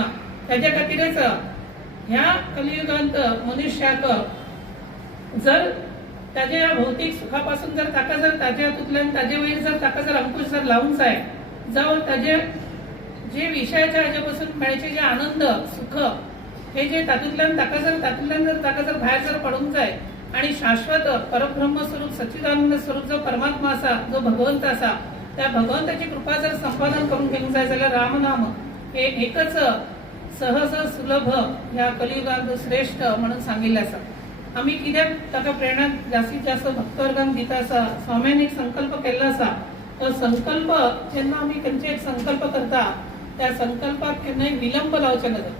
तेन्ना त्याच्या खातीरच ह्या कलियुगांत मनुष्याक जर ताज्या भौतिक सुखापासून जर ताका जर ताज्या हातूंतल्यान ताजे वयर जर ताका जर अंकुश जर लावूंक जाय जावं ताजे जे विषयाच्या हाजेपासून मेळचे जे आनंद सुख हे जे तातूंतल्यान ताका जर भायर जर पडूंक जाय आणि शाश्वत परब्रह्म स्वरूप सच्चिदानंद स्वरूप जो परमात्मा आसा जो भगवंत आसा त्या भगवंताची कृपा जर संपादन करून घेवंक जाय जाल्यार रामनाम हे एकच सहज सुलभ ह्या कलियुगांत श्रेष्ठ म्हणून सांगिल्लें आसा। आमी कित्याक ताका प्रेरणा जास्तीत जास्त भक्तवर्गांक दिता आसा स्वाम्यान एक संकल्प केल्लो आसा तो संकल्प जेन्ना आमी खंयचे एक संकल्प करता त्या संकल्पाक केन्नाय विलंब लावचे नजर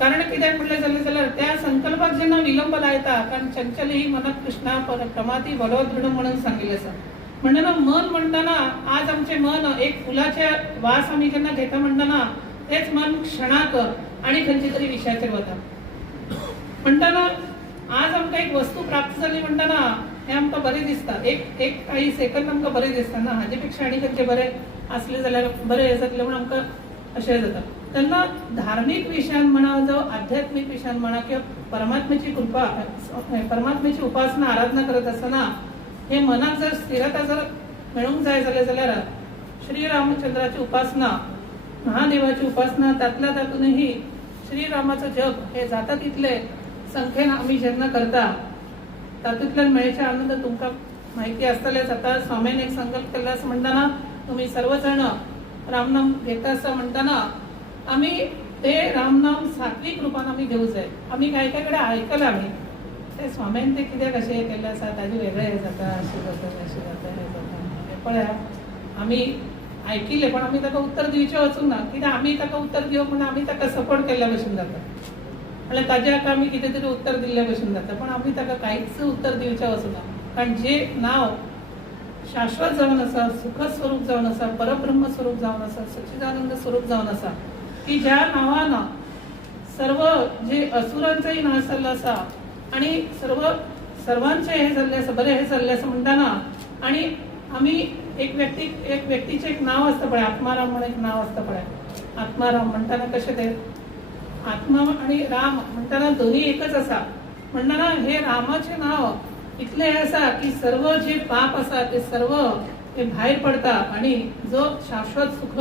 कारण कित्याक म्हणलें जाल्यार त्या संकल्पाक जेन्ना विलंब लायता कारण चंचल ही मनात कृष्णा प्रमाती बरो दृढ म्हणून सांगिल्लें आसा म्हणटना मन म्हणटना आज आमचे मन एक फुलाचे वास आमी जेन्ना घेता म्हणटना तेच मन क्षणाक आणि खंयचे तरी विशयाचेर वता म्हणटना आज आमकां एक वस्तू प्राप्त जाली म्हणटना हें आमकां बरें दिसता एक काही सेकंद आमकां बरें दिसता ना हाजे पेक्षा आनी खंयचें बरें असलें जाल्यार बरें जातलें म्हण आमकां अशें जाता तेन्ना धार्मीक विशयान म्हणा जावं आध्यात्मीक विशयान म्हणा किंवा परमात्म्याची कृपा परमात्म्याची उपासना आराधना करत आसतना हे मनाक जर स्थिरता जर मेळूंक जाय जाल्यार श्री रामचंद्राची उपासना महादेवाची उपासना तातल्या तातूनही श्रीरामाचं जप हे जाता तितले संख्येन आमी जेन्ना करता तातूंतल्यान मेळचे आनंद तुमकां माहिती आसतलेच। आता स्वामीन एक संकल्प केल्लो आसा म्हणटना तुमी सर्वजण रामनाम घेता आसा म्हणटना आमी ते रामनाम सात्विक रुपान आमी घेवंक जाय। आमी काय काय कडेन आयकलां आमी ते स्वामीन ते कित्याक अशें केल्लें आसा ताजे वेगळें हें जाता अशें जाता अशें जाता हें जाता पळया आमी ऐकिल्लें पण आमी ताका उत्तर दिवचें वचूंक ना कित्याक आमी ताका उत्तर दिवप म्हणून आमी ताका सपोर्ट केल्ल्या भशेन जाता म्हळ्यार ताज्या हाका आमी कितें तरी उत्तर दिल्ल्या भशेन जाता पण आमी ताका कांयच उत्तर दिवचें वचूंक ना कारण जे नांव शाश्वत जावन आसा सुख स्वरूप जावन आसा परब्रह्म स्वरूप जावन आसा सच्चिदानंद स्वरूप जावन आसा की ज्या नांवान सर्व जे असुरांचोय नाश जाल्लो आसा आणि सर्वांचे हे जाल्ले आसा बरें हे जाल्ले आसा म्हणटना आणि आमी एक व्यक्तीचे एक नाव असतं पळय आत्माराम म्हणून एक नाव असतं पळय आत्माराम म्हणटना कशें ते आत्मा आणि राम म्हणटना दोन्ही एकच आसा म्हणटना हे रामाचे नाव इतले आसा की सर्व जे पाप आसा ते सर्व ते भायर पडता आणि जो शाश्वत सुख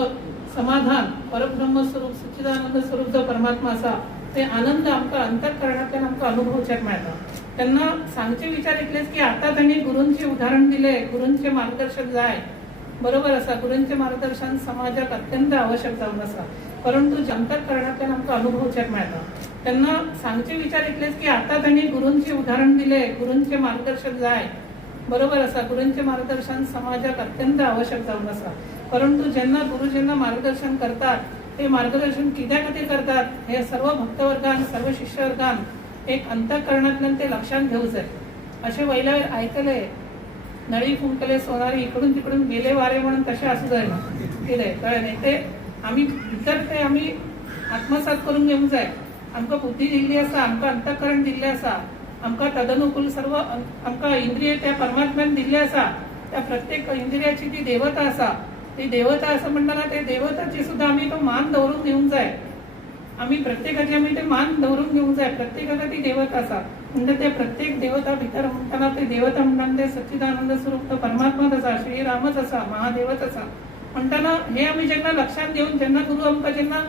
समाधान परब्रह्म स्वरूप सच्चिदानंद स्वरूप जो परमात्मा आसा ते आनंद आमकां अंतःकरणांतल्यान आमकां अनुभवचेक मेळटा। तेन्ना सांगचे विचार इतलेच की आता त्यांनी गुरूंचे उदाहरण दिले गुरूंचे मार्गदर्शन जाय बरोबर आसा गुरूंचे मार्गदर्शन समाजाक अत्यंत आवश्यक जावन आसा परंतु अंतःकरणांतल्यान आमकां अनुभवचेक मेळटा। तेन्ना सांगचे विचार इतलेच की आता त्यांनी गुरूंचे उदाहरण दिले गुरूंचे मार्गदर्शन जाय बरोबर आसा गुरूंचे मार्गदर्शन समाजाक अत्यंत आवश्यक जावन आसा परंतु जेन्ना मार्गदर्शन करतात ते मार्गदर्शन कित्या खातीर करतात हे सर्व भक्तवर्गान सर्व शिष्यवर्गान एक अंतःकरणांतल्यान ते लक्षात घेवंक जाय। अशें वयल्या वयर आयकले नळी फुंकले सोनारी इकडून तिकडून गेले वारे म्हणून तशें आसूं जायना कितें कळ्ळें न्ही ते आमी भितर ते आमी आत्मसात करून घेवंक जाय। आमकां बुद्धी दिल्ली आसा आमकां अंतःकरण दिल्लें आसा आमकां तदनुकूल सर्व आमकां इंद्रिय त्या परमात्म्यान दिल्ले आसा त्या प्रत्येक इंद्रियाची ती देवता आसा ती देवता असं म्हणताना ते देवताची सुद्धा आम्ही तो मान दवरून घेऊन जाय आम्ही प्रत्येकाची आम्ही ते मान दवरून घेऊन जाय प्रत्येकाला ती देवता आसा म्हणजे ते प्रत्येक देवता भितर म्हणताना ते देवता म्हणताना ते सच्चिदानंद स्वरूप तो परमात्माच आसा श्रीरामच आसा महादेवच आसा म्हणताना हे आम्ही जेन्ना लक्षात घेऊन जेन्ना गुरु आमकां जेन्ना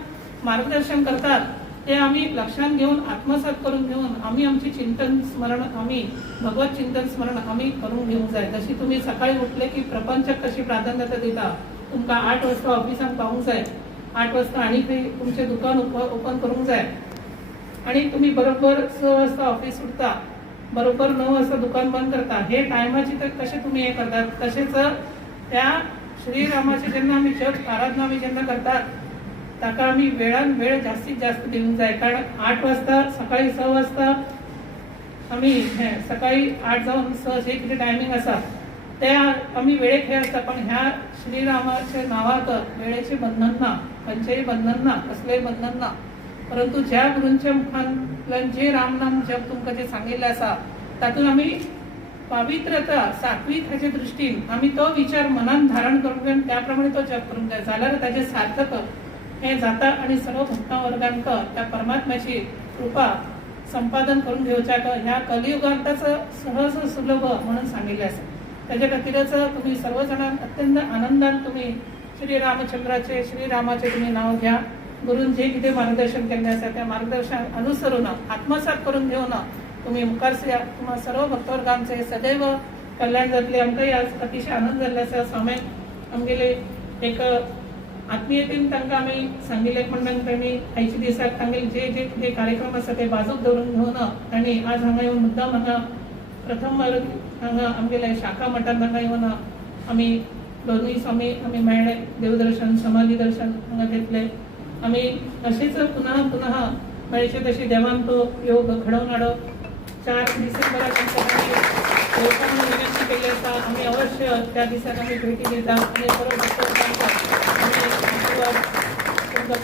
मार्गदर्शन करतात ते आम्ही लक्षात घेऊन आत्मसात करून घेऊन आम्ही आमची चिंतन स्मरण आम्ही भगवत चिंतन स्मरण आम्ही करून घेऊन जाय। जशी तुम्ही सकाळी उठले की प्रपंचाक कशी प्राधान्यता दिता तुमकां 8 वाजता ऑफिसांत पावूंक जाय 8 वाजता आनी तुमचें दुकान ओपन करूंक जाय आणि तुम्ही बरोबर 6 वाजता ऑफिस सुटता बरोबर 9 वाजता दुकान बंद करता हे टायमाची तर कशें तुम्ही हे करतात तशेंच त्या श्रीरामाचे जेन्ना आमी जप आराधना आमी जेन्ना करतात ताका आमी वेळान वेळ जास्तीत जास्त दिवंक जाय कारण 8 वाजता सकाळी 6 वाजता आमी सकाळी 8 जावन 6 जे कितें टायमींग आसा ते आमी वेळेक हे आसता पण ह्या श्रीरामाच्या नावाक वेळेचे बंधन ना खंयचेय बंधन ना कसलेय बंधन ना परंतु ज्या गुरूंच्या मुखांतल्यान जे रामनाम जप तुमकां जे सांगिल्ले आसा तातूंत आमी पवित्रता सात्विक हाचे दृश्टीन आमी तो विचार मनान धारण करूंक जाय त्या प्रमाणे तो जप करूंक जाय जाल्यार ताचे सार्थक हे जाता आणि सर्व भक्तवर्गांक त्या परमात्म्याची कृपा संपादन करून घेवच्या ह्या कलियुगांताच सहज सुलभ म्हणून सांगितले असे. त्याच्या खातीरच तुम्ही सर्वजण अत्यंत आनंदान तुम्ही श्री रामचंद्राचे श्रीरामाचे तुम्ही नाव घ्या. गुरून जे किती मार्गदर्शन केले असा त्या मार्गदर्शन अनुसरून आत्मसात करून घेऊन तुम्ही मुखारसे तुम्हा सर्व भक्तवर्गांचे सदैव कल्याण जातले. आमकांय आज अतिशय आनंद जाल्लो आसा. स्वामी आमगेले एक आत्मीयतेन तांकां आमी सांगिल्ले म्हणून तांणी आयच्या दिसाक तांगेले जे जे कितें कार्यक्रम आसा ते बाजूक दवरून घेवन तांणी आज हांगा येवन मुद्दाम हांगा प्रथम हांगा आमगेले शाखा मठांत हांगा येवन आमी दोनूय स्वामी आमी मेळ्ळे. देवदर्शन समाधी दर्शन हांगा घेतले. आमी अशीच पुनः पुनः मेळचे तशी देवान तो योग घडोवन हाडो. 4 डिसेंबराक लोकांनी विनंती केली आसा आमी अवश्य त्या दिसाक आमी भेटी दितात आणि सर्व भक्तवर्गांक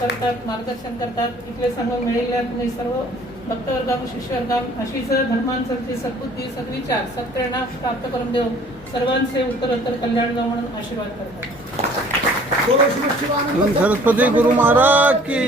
करतात मार्गदर्शन करतात. इतले सांगून मेळिल्ल्या तुम्ही सर्व भक्तवर्गांक शिष्यवर्गांक अशीच धर्मांची सद्बुद्धी सद्विचार सत्प्रेरणा प्राप्त करून देव सर्वांचे उत्तरोत्तर कल्याण जावं म्हणून आशीर्वाद करतात. सरस्वती गुरु महाराज की